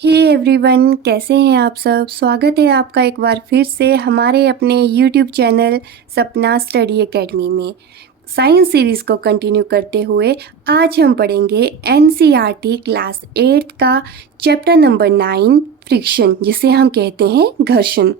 Hey everyone, कैसे हैं आप सब। स्वागत है आपका एक बार फिर से हमारे अपने यूट्यूब चैनल सपना स्टडी एकेडमी में। साइंस सीरीज़ को कंटिन्यू करते हुए आज हम पढ़ेंगे एनसीईआरटी क्लास 8 का चैप्टर नंबर 9 फ्रिक्शन, जिसे हम कहते हैं घर्षण।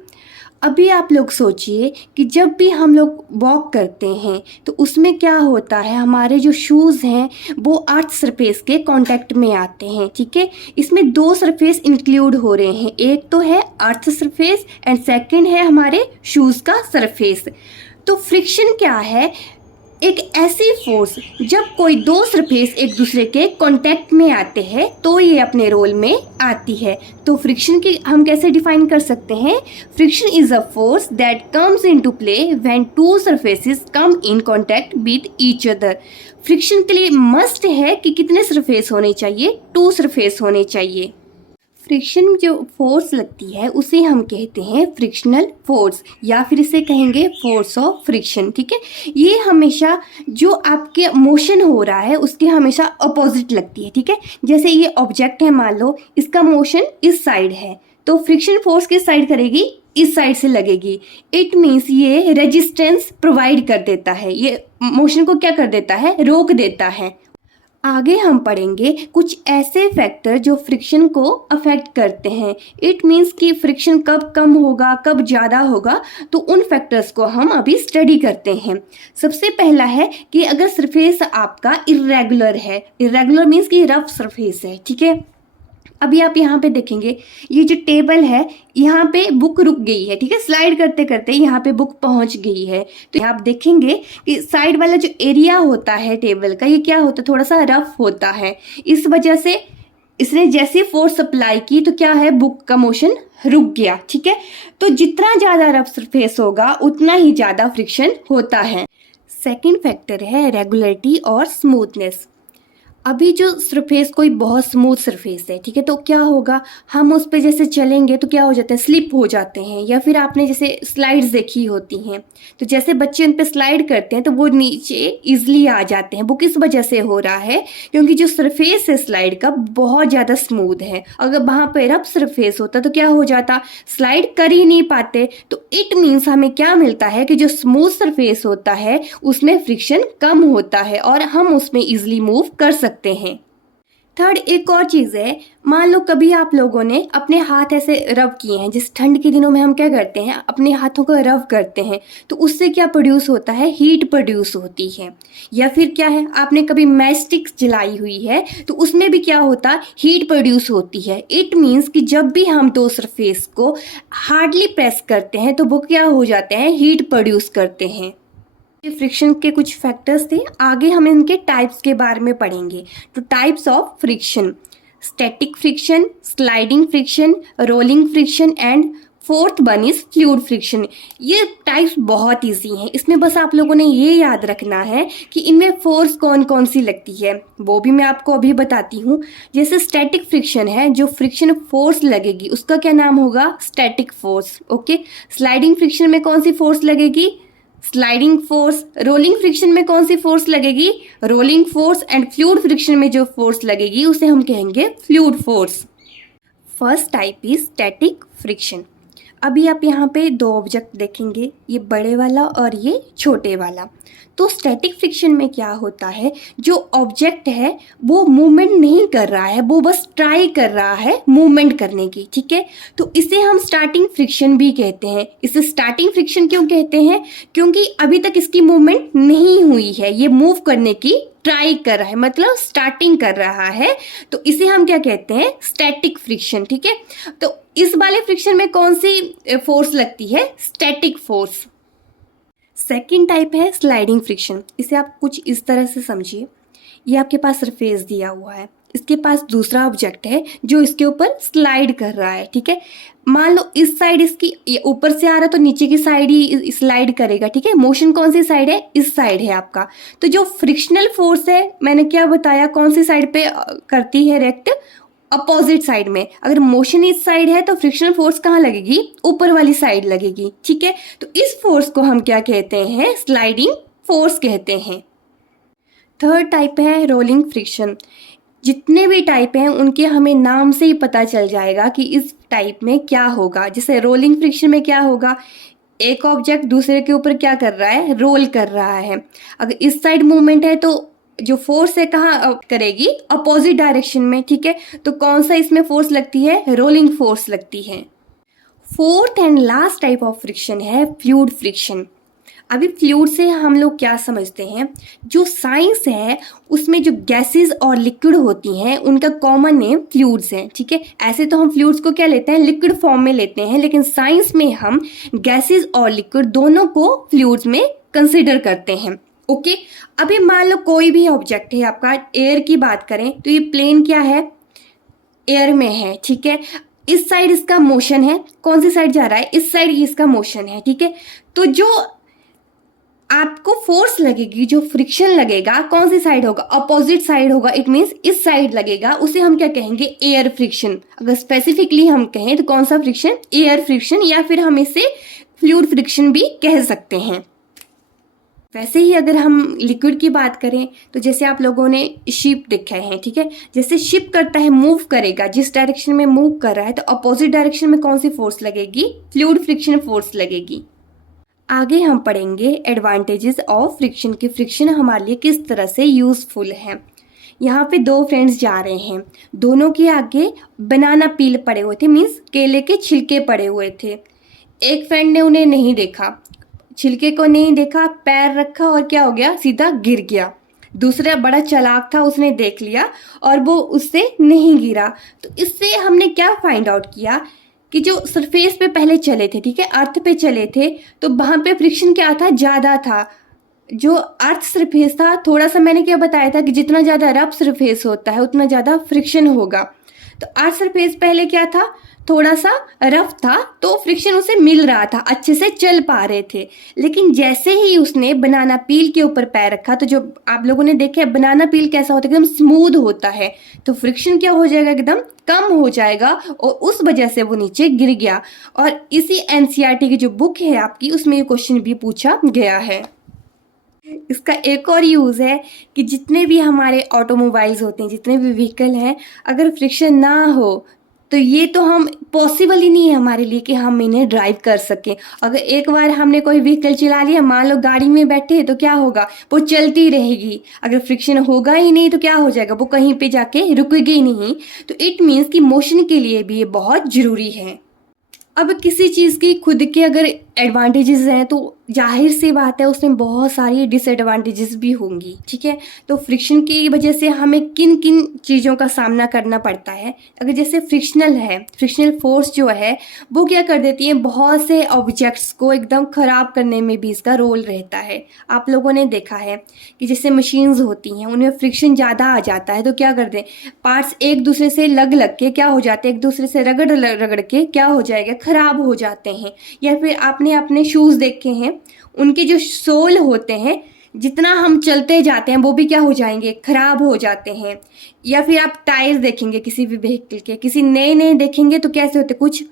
अभी आप लोग सोचिए कि जब भी हम लोग वॉक करते हैं तो उसमें क्या होता है, हमारे जो शूज़ हैं वो अर्थ सरफेस के कांटेक्ट में आते हैं। ठीक है, इसमें दो सरफेस इंक्लूड हो रहे हैं, एक तो है अर्थ सरफेस एंड सेकंड है हमारे शूज़ का सरफेस। तो फ्रिक्शन क्या है? एक ऐसी फोर्स जब कोई दो सरफेस एक दूसरे के कांटेक्ट में आते हैं तो ये अपने रोल में आती है। तो फ्रिक्शन की हम कैसे डिफाइन कर सकते हैं? Friction is a force that comes into play when to surfaces come in contact with each other. Friction के लिए मस्ट है कि कितने सरफेस होने चाहिए? टू सरफेस होने चाहिए। फ्रिक्शन में जो फोर्स लगती है उसे हम कहते हैं फ्रिक्शनल फोर्स, या फिर इसे कहेंगे फोर्स ऑफ फ्रिक्शन। ठीक है, ये हमेशा जो आपके मोशन हो रहा है उसके हमेशा अपोजिट लगती है। ठीक है, जैसे ये ऑब्जेक्ट है, मान लो इसका मोशन इस साइड है तो फ्रिक्शन फोर्स किस साइड करेगी? इस साइड से लगेगी। इट मीन्स ये रेजिस्टेंस प्रोवाइड कर देता है, ये मोशन को क्या कर देता है? रोक देता है। आगे हम पढ़ेंगे कुछ ऐसे फैक्टर जो फ्रिक्शन को अफेक्ट करते हैं। इट मीन्स कि फ्रिक्शन कब कम होगा, कब ज़्यादा होगा, तो उन फैक्टर्स को हम अभी स्टडी करते हैं। सबसे पहला है कि अगर सरफेस आपका इर्रेगुलर है, इर्रेगुलर मीन्स कि रफ सरफेस है। ठीक है, अभी आप यहाँ पे देखेंगे ये जो टेबल है यहाँ पे बुक रुक गई है। ठीक है, स्लाइड करते करते यहाँ पे बुक पहुँच गई है। तो आप देखेंगे कि साइड वाला जो एरिया होता है टेबल का, ये क्या होता है? थोड़ा सा रफ होता है। इस वजह से इसने जैसे फोर्स अप्लाई की तो क्या है? बुक का मोशन रुक गया। ठीक है, तो जितना ज़्यादा रफ सरफेस होगा उतना ही ज़्यादा फ्रिक्शन होता है। सेकेंड फैक्टर है रेगुलरिटी और स्मूथनेस। अभी जो सरफेस कोई बहुत स्मूथ सरफेस है, ठीक है, तो क्या होगा? हम उस पर जैसे चलेंगे तो क्या हो जाता है? स्लिप हो जाते हैं। या फिर आपने जैसे स्लाइड्स देखी होती हैं, तो जैसे बच्चे उन पर स्लाइड करते हैं तो वो नीचे इजली आ जाते हैं। वो किस वजह से हो रहा है? क्योंकि जो सरफेस है स्लाइड का बहुत ज़्यादा स्मूथ है। अगर वहाँ पर रफ सरफेस होता तो क्या हो जाता? स्लाइड कर ही नहीं पाते। तो इट मीन्स हमें क्या मिलता है कि जो स्मूथ सरफेस होता है उसमें फ्रिक्शन कम होता है और हम उसमें इजली मूव कर सकते हैं। थर्ड, एक और चीज़ है, मान लो कभी आप लोगों ने अपने हाथ ऐसे रब किए हैं, जिस ठंड के दिनों में हम क्या करते हैं? अपने हाथों को रब करते हैं, तो उससे क्या प्रोड्यूस होता है? हीट प्रोड्यूस होती है। या फिर क्या है, आपने कभी मैच स्टिक्स जलाई हुई है तो उसमें भी क्या होता है? हीट प्रोड्यूस होती है। इट मीन्स कि जब भी हम दो सरफेस को हार्डली प्रेस करते हैं तो वो क्या हो जाते हैं? हीट प्रोड्यूस करते हैं। ये फ्रिक्शन के कुछ फैक्टर्स थे। आगे हम इनके टाइप्स के बारे में पढ़ेंगे। तो types of friction: static friction, sliding friction, rolling friction and fourth one is fluid friction. ये टाइप्स बहुत इजी हैं, इसमें बस आप लोगों ने ये याद रखना है कि इनमें फोर्स कौन कौन सी लगती है, वो भी मैं आपको अभी बताती हूँ। जैसे स्टैटिक फ्रिक्शन है, जो फ्रिक्शन फोर्स लगेगी उसका क्या नाम होगा? Static force. Okay, sliding friction में कौन सी फोर्स लगेगी? Sliding force. रोलिंग फ्रिक्शन में कौन सी फोर्स लगेगी? Rolling force. And fluid friction में जो फोर्स लगेगी उसे हम कहेंगे fluid force. First type is static friction. अभी आप यहाँ पे दो ऑब्जेक्ट देखेंगे, ये बड़े वाला और ये छोटे वाला। तो स्टैटिक फ्रिक्शन में क्या होता है? जो ऑब्जेक्ट है वो मूवमेंट नहीं कर रहा है, वो बस ट्राई कर रहा है मूवमेंट करने की। ठीक है, तो इसे हम स्टार्टिंग फ्रिक्शन भी कहते हैं। इसे स्टार्टिंग फ्रिक्शन क्यों कहते हैं? क्योंकि अभी तक इसकी मूवमेंट नहीं हुई है, ये मूव करने की ट्राई कर रहा है, मतलब स्टार्टिंग कर रहा है। तो इसे हम क्या कहते हैं? Static friction. ठीक है, तो इस वाले फ्रिक्शन में कौन सी फोर्स लगती है? Static force. सेकेंड टाइप है स्लाइडिंग फ्रिक्शन। इसे आप कुछ इस तरह से समझिए, ये आपके पास सरफेस दिया हुआ है, इसके पास दूसरा ऑब्जेक्ट है जो इसके ऊपर स्लाइड कर रहा है। ठीक है, मान लो इस साइड इसकी ऊपर से आ रहा है तो नीचे की साइड ही स्लाइड करेगा। ठीक है, मोशन कौन सी साइड है? इस साइड है आपका। तो जो फ्रिक्शनल फोर्स है मैंने क्या बताया, कौन सी साइड पे करती है? रेक्ट अपोजिट साइड में। अगर मोशन इस साइड है तो फ्रिक्शनल फोर्स कहाँ लगेगी? ऊपर वाली साइड लगेगी। ठीक है, तो इस फोर्स को हम क्या कहते हैं? स्लाइडिंग फोर्स कहते हैं। थर्ड टाइप है रोलिंग फ्रिक्शन। जितने भी टाइप हैं उनके हमें नाम से ही पता चल जाएगा कि इस टाइप में क्या होगा। जैसे रोलिंग फ्रिक्शन में क्या होगा, एक ऑब्जेक्ट दूसरे के ऊपर क्या कर रहा है, रोल कर रहा है। अगर इस साइड मूवमेंट है तो जो फोर्स है कहाँ करेगी, अपोजिट डायरेक्शन में, ठीक है। तो कौन सा इसमें फोर्स लगती है, रोलिंग फोर्स लगती है। Fourth and last type of friction है फ्लूइड फ्रिक्शन। अभी फ्लूइड से हम लोग क्या समझते हैं, जो साइंस है उसमें जो गैसेस और लिक्विड होती हैं उनका कॉमन नेम फ्लूइड्स है, ठीक है। ऐसे तो हम फ्लूइड्स को क्या लेते हैं, लिक्विड फॉर्म में लेते हैं, लेकिन साइंस में हम गैसेस और लिक्विड दोनों को फ्लूइड्स में कंसिडर करते हैं। ओके, अभी मान लो कोई भी ऑब्जेक्ट है आपका, एयर की बात करें तो ये प्लेन क्या है, एयर में है, ठीक है। इस साइड इसका मोशन है, कौन सी साइड जा रहा है, इस साइड इसका मोशन है, ठीक है। तो जो आपको फोर्स लगेगी, जो फ्रिक्शन लगेगा, कौन सी साइड होगा, अपोजिट साइड होगा। इट मीन्स इस साइड लगेगा, उसे हम क्या कहेंगे, एयर फ्रिक्शन। अगर स्पेसिफिकली हम कहें तो कौन सा फ्रिक्शन, एयर फ्रिक्शन, या फिर हम इसे फ्लूइड फ्रिक्शन भी कह सकते हैं। वैसे ही अगर हम लिक्विड की बात करें तो जैसे आप लोगों ने शिप देखा है, ठीक है। जैसे शिप करता है, मूव करेगा, जिस डायरेक्शन में मूव कर रहा है तो अपोजिट डायरेक्शन में कौन सी फोर्स लगेगी, फ्लूइड फ्रिक्शन फोर्स लगेगी। आगे हम पढ़ेंगे एडवांटेजेस ऑफ फ्रिक्शन की, फ्रिक्शन हमारे लिए किस तरह से यूजफुल है। यहाँ पे दो फ्रेंड्स जा रहे हैं, दोनों के आगे बनाना पील पड़े हुए थे, मीन्स केले के छिलके पड़े हुए थे। एक फ्रेंड ने उन्हें नहीं देखा, छिलके को नहीं देखा, पैर रखा और क्या हो गया, सीधा गिर गया। दूसरा बड़ा चालाक था, उसने देख लिया और वो उससे नहीं गिरा। तो इससे हमने क्या फाइंड आउट किया कि जो सरफेस पे पहले चले थे, ठीक है, अर्थ पे चले थे, तो वहां पे फ्रिक्शन क्या था, ज़्यादा था। जो अर्थ सरफेस था, थोड़ा सा मैंने क्या बताया था कि जितना ज़्यादा रफ सरफेस होता है उतना ज़्यादा फ्रिक्शन होगा। तो अर्थ सरफेस पहले क्या था, थोड़ा सा रफ था, तो फ्रिक्शन उसे मिल रहा था, अच्छे से चल पा रहे थे। लेकिन जैसे ही उसने बनाना पील के ऊपर पैर रखा, तो जो आप लोगों ने देखा है बनाना पील कैसा होता है, एकदम स्मूथ होता है, तो फ्रिक्शन क्या हो जाएगा, एकदम कम हो जाएगा, और उस वजह से वो नीचे गिर गया। और इसी एनसीईआरटी की जो बुक है आपकी, उसमें ये क्वेश्चन भी पूछा गया है। इसका एक और यूज़ है कि जितने भी हमारे ऑटोमोबाइल्स होते हैं, जितने भी व्हीकल हैं, अगर फ्रिक्शन ना हो तो ये तो हम पॉसिबल ही नहीं है हमारे लिए कि हम इन्हें ड्राइव कर सकें। अगर एक बार हमने कोई व्हीकल चला लिया, मान लो गाड़ी में बैठे, तो क्या होगा, वो चलती रहेगी। अगर फ्रिक्शन होगा ही नहीं तो क्या हो जाएगा, वो कहीं पे जाके रुकेगी ही नहीं। तो इट मीन्स कि मोशन के लिए भी ये बहुत ज़रूरी है। अब किसी चीज़ की खुद के अगर एडवांटेजेस हैं तो जाहिर सी बात है उसमें बहुत सारी डिसएडवांटेजेस भी होंगी, ठीक है। तो फ्रिक्शन की वजह से हमें किन किन चीज़ों का सामना करना पड़ता है। अगर जैसे फ्रिक्शनल है, फ्रिक्शनल फोर्स जो है वो क्या कर देती है, बहुत से ऑब्जेक्ट्स को एकदम ख़राब करने में भी इसका रोल रहता है। आप लोगों ने देखा है कि जैसे मशीन्स होती हैं उनमें फ्रिक्शन ज़्यादा आ जाता है तो क्या कर दें, पार्ट्स एक दूसरे से लग के क्या हो जाते हैं, एक दूसरे से रगड़ के क्या हो जाएगा, ख़राब हो जाते हैं। या फिर आपने अपने शूज़ देखे हैं, उनके जो सोल होते हैं, जितना हम चलते जाते हैं वो भी क्या हो जाएंगे, खराब हो जाते हैं। या फिर आप टायर देखेंगे किसी भी व्हीकल के, किसी नए देखेंगे तो कैसे होते, कुछ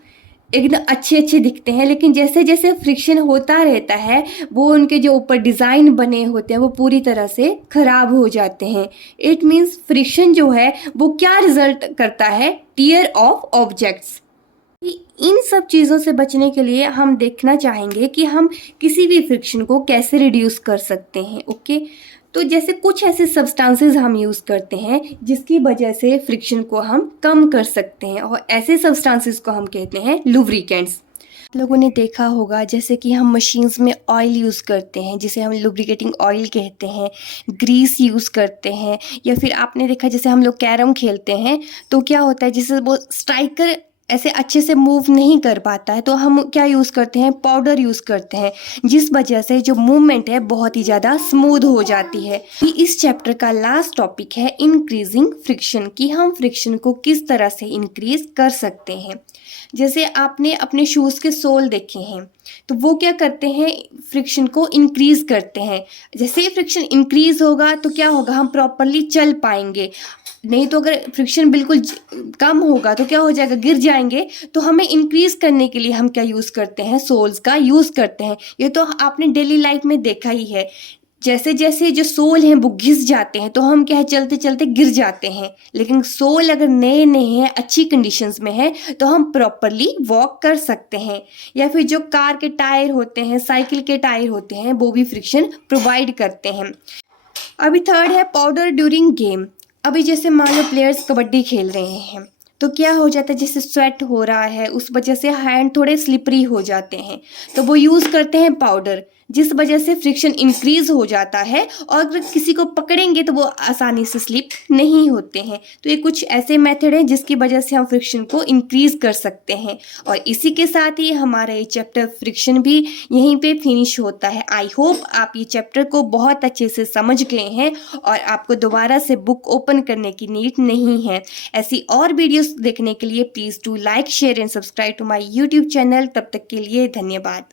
एकदम अच्छे दिखते हैं, लेकिन जैसे जैसे फ्रिक्शन होता रहता है वो उनके जो ऊपर डिज़ाइन बने होते हैं वो पूरी तरह से खराब हो जाते हैं। इट मीन्स फ्रिक्शन जो है वो क्या रिजल्ट करता है, टियर ऑफ ऑब्जेक्ट्स। इन सब चीज़ों से बचने के लिए हम देखना चाहेंगे कि हम किसी भी फ्रिक्शन को कैसे रिड्यूस कर सकते हैं। ओके, तो जैसे कुछ ऐसे सब्सटेंसेस हम यूज़ करते हैं जिसकी वजह से फ्रिक्शन को हम कम कर सकते हैं, और ऐसे सब्सटेंसेस को हम कहते हैं लुब्रिकेंट्स। लोगों ने देखा होगा जैसे कि हम मशीन्स में ऑयल यूज़ करते हैं जिसे हम लुब्रिकेटिंग ऑयल कहते हैं, ग्रीस यूज़ करते हैं, या फिर आपने देखा जैसे हम लोग कैरम खेलते हैं तो क्या होता है, जैसे वो स्ट्राइकर ऐसे अच्छे से मूव नहीं कर पाता है तो हम क्या यूज़ करते हैं, पाउडर यूज़ करते हैं, जिस वजह से जो मूवमेंट है बहुत ही ज़्यादा स्मूथ हो जाती है। इस चैप्टर का लास्ट टॉपिक है इंक्रीजिंग फ्रिक्शन, कि हम फ्रिक्शन को किस तरह से इंक्रीज कर सकते हैं। जैसे आपने अपने शूज़ के सोल देखे हैं तो वो क्या करते हैं, फ्रिक्शन को इंक्रीज़ करते हैं। जैसे ही फ्रिक्शन इंक्रीज़ होगा तो क्या होगा, हम प्रॉपरली चल पाएंगे। नहीं तो अगर फ्रिक्शन बिल्कुल कम होगा तो क्या हो जाएगा, गिर जाएंगे। तो हमें इंक्रीज़ करने के लिए हम क्या यूज़ करते हैं, सोल्स का यूज़ करते हैं। ये तो आपने डेली लाइफ में देखा ही है। जैसे जैसे जो सोल हैं वो घिस जाते हैं तो हम क्या है चलते चलते गिर जाते हैं, लेकिन सोल अगर नए नए हैं, अच्छी कंडीशंस में है, तो हम प्रॉपरली वॉक कर सकते हैं। या फिर जो कार के टायर होते हैं, साइकिल के टायर होते हैं, वो भी फ्रिक्शन प्रोवाइड करते हैं। अभी थर्ड है पाउडर ड्यूरिंग गेम। अभी जैसे मान लो प्लेयर्स कबड्डी खेल रहे हैं तो क्या हो जाता है, जैसे स्वेट हो रहा है उस वजह से हैंड थोड़े स्लिपरी हो जाते हैं, तो वो यूज़ करते हैं पाउडर, जिस वजह से फ्रिक्शन इंक्रीज हो जाता है और अगर किसी को पकड़ेंगे तो वो आसानी से स्लिप नहीं होते हैं। तो ये कुछ ऐसे मेथड हैं जिसकी वजह से हम फ्रिक्शन को इंक्रीज कर सकते हैं। और इसी के साथ ही हमारा ये चैप्टर फ्रिक्शन भी यहीं पे फिनिश होता है। आई होप आप ये चैप्टर को बहुत अच्छे से समझ गए हैं और आपको दोबारा से बुक ओपन करने की नीड नहीं है। ऐसी और वीडियोस देखने के लिए please do like, share and subscribe to my YouTube channel. तब तक के लिए धन्यवाद।